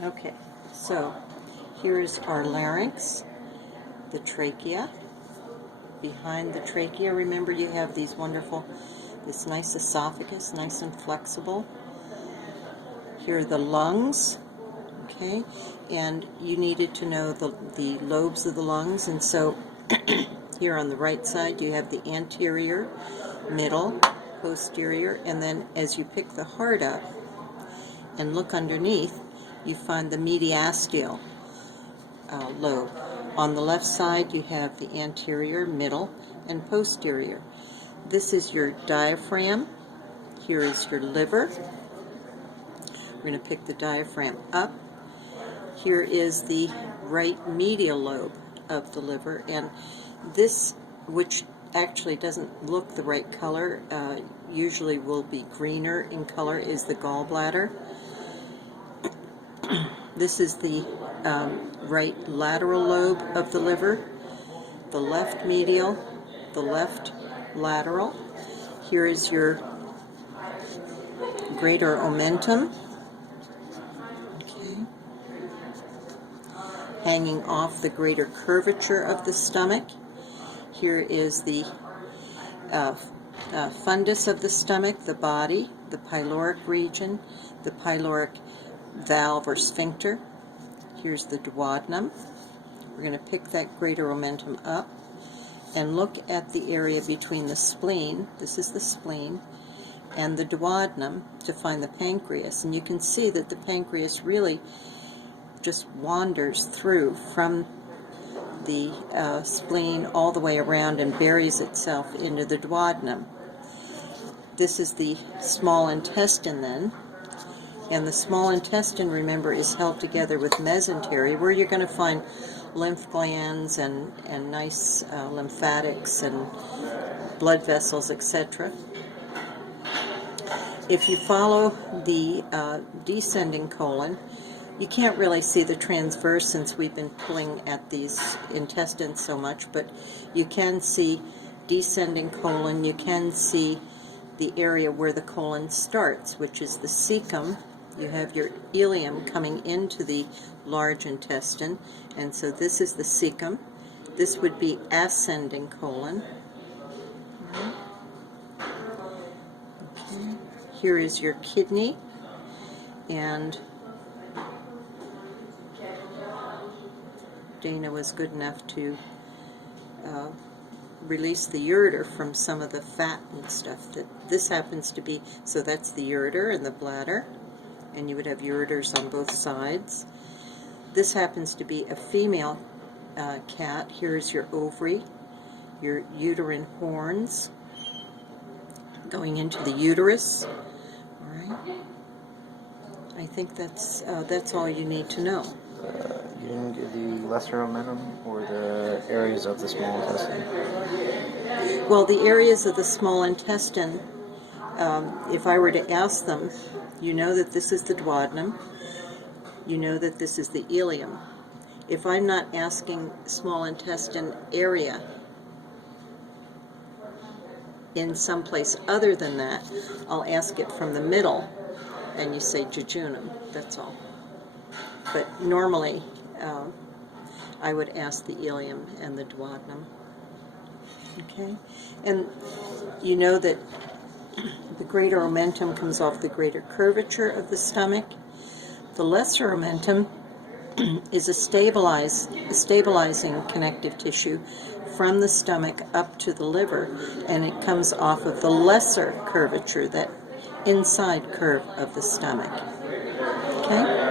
Okay, so here's our larynx, the trachea. Behind the trachea, remember you have these wonderful, this nice esophagus, nice and flexible. Here are the lungs, okay, and you needed to know the lobes of the lungs, and so here on the right side you have the anterior, middle, posterior, and then as you pick the heart up and look underneath, you find the mediastinal lobe. On the left side you have the anterior, middle, and posterior. This is your diaphragm. Here is your liver. We're going to pick the diaphragm up. Here is the right medial lobe of the liver, and this, which actually doesn't look the right color, usually will be greener in color, is the gallbladder. This is the right lateral lobe of the liver, the left medial, the left lateral. Here is your greater omentum, okay, hanging off the greater curvature of the stomach. Here is the fundus of the stomach, the body, the pyloric region, the pyloric valve or sphincter. Here's the duodenum. We're going to pick that greater omentum up and look at the area between the spleen, this is the spleen, and the duodenum to find the pancreas. And you can see that the pancreas really just wanders through from the spleen all the way around and buries itself into the duodenum. This is the small intestine then. And the small intestine, remember, is held together with mesentery, where you're going to find lymph glands and nice lymphatics and blood vessels, etc. If you follow the descending colon, you can't really see the transverse since we've been pulling at these intestines so much, but you can see descending colon. You can see the area where the colon starts, which is the cecum. You have your ileum coming into the large intestine, and so this is the cecum. This would be ascending colon. Okay. Here is your kidney, and Dana was good enough to release the ureter from some of the fat and stuff that this happens to be. So that's the ureter and the bladder, and you would have ureters on both sides. This happens to be a female cat. Here's your ovary, your uterine horns going into the uterus. All right. I think that's all you need to know. You didn't give the lesser omentum or the areas of the small intestine? Well, the areas of the small intestine, if I were to ask them, you know that this is the duodenum, you know that this is the ileum. If I'm not asking small intestine area in some place other than that, I'll ask it from the middle, and you say jejunum, that's all. But normally, I would ask the ileum and the duodenum. Okay? And you know that the greater omentum comes off the greater curvature of the stomach. The lesser omentum is a stabilizing connective tissue from the stomach up to the liver, and it comes off of the lesser curvature, that inside curve of the stomach. Okay?